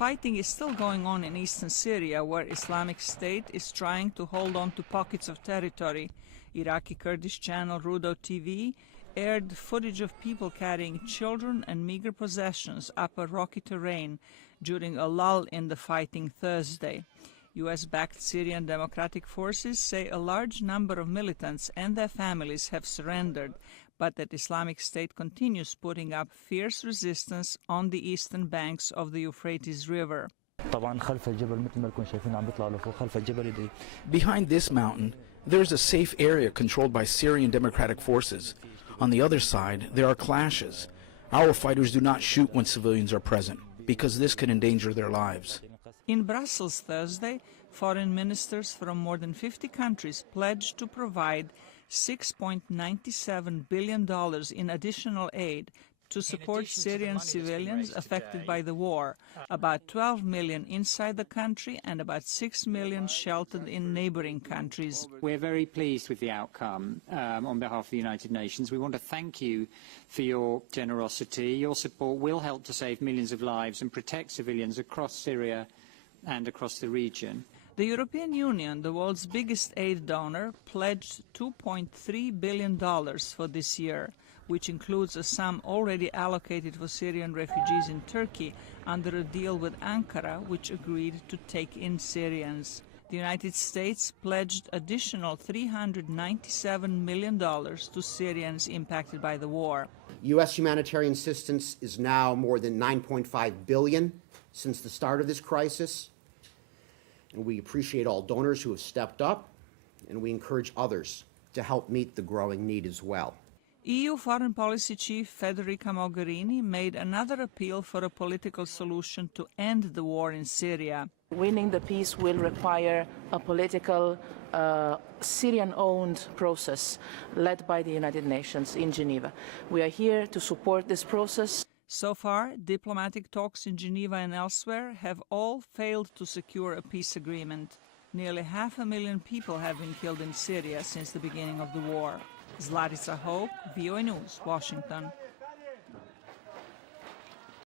Fighting is still going on in eastern Syria, where Islamic State is trying to hold on to pockets of territory. Iraqi Kurdish channel Rudo TV aired footage of people carrying children and meager possessions up a rocky terrain during a lull in the fighting Thursday. U.S.-backed Syrian Democratic Forces say a large number of militants and their families have surrendered, but that Islamic State continues putting up fierce resistance on the eastern banks of the Euphrates River. Behind this mountain, there's a safe area controlled by Syrian Democratic Forces. On the other side, there are clashes. Our fighters do not shoot when civilians are present, because this could endanger their lives. In Brussels Thursday, foreign ministers from more than 50 countries pledged to provide $6.97 billion in additional aid to support Syrian civilians affected by the war, about 12 million inside the country and about 6 million sheltered in neighboring countries. We're very pleased with the outcome on behalf of the United Nations. We want to thank you for your generosity. Your support will help to save millions of lives and protect civilians across Syria and across the region. The European Union, the world's biggest aid donor, pledged $2.3 billion for this year, which includes a sum already allocated for Syrian refugees in Turkey under a deal with Ankara, which agreed to take in Syrians. The United States pledged additional $397 million to Syrians impacted by the war. U.S. humanitarian assistance is now more than $9.5 billion since the start of this crisis. And we appreciate all donors who have stepped up, and we encourage others to help meet the growing need as well. EU Foreign Policy Chief Federica Mogherini made another appeal for a political solution to end the war in Syria. Winning the peace will require a political, Syrian-owned process led by the United Nations in Geneva. We are here to support this process. So far, diplomatic talks in Geneva and elsewhere have all failed to secure a peace agreement. Nearly 500,000 people have been killed in Syria since the beginning of the war. Zlatica Hope, VOA News, Washington.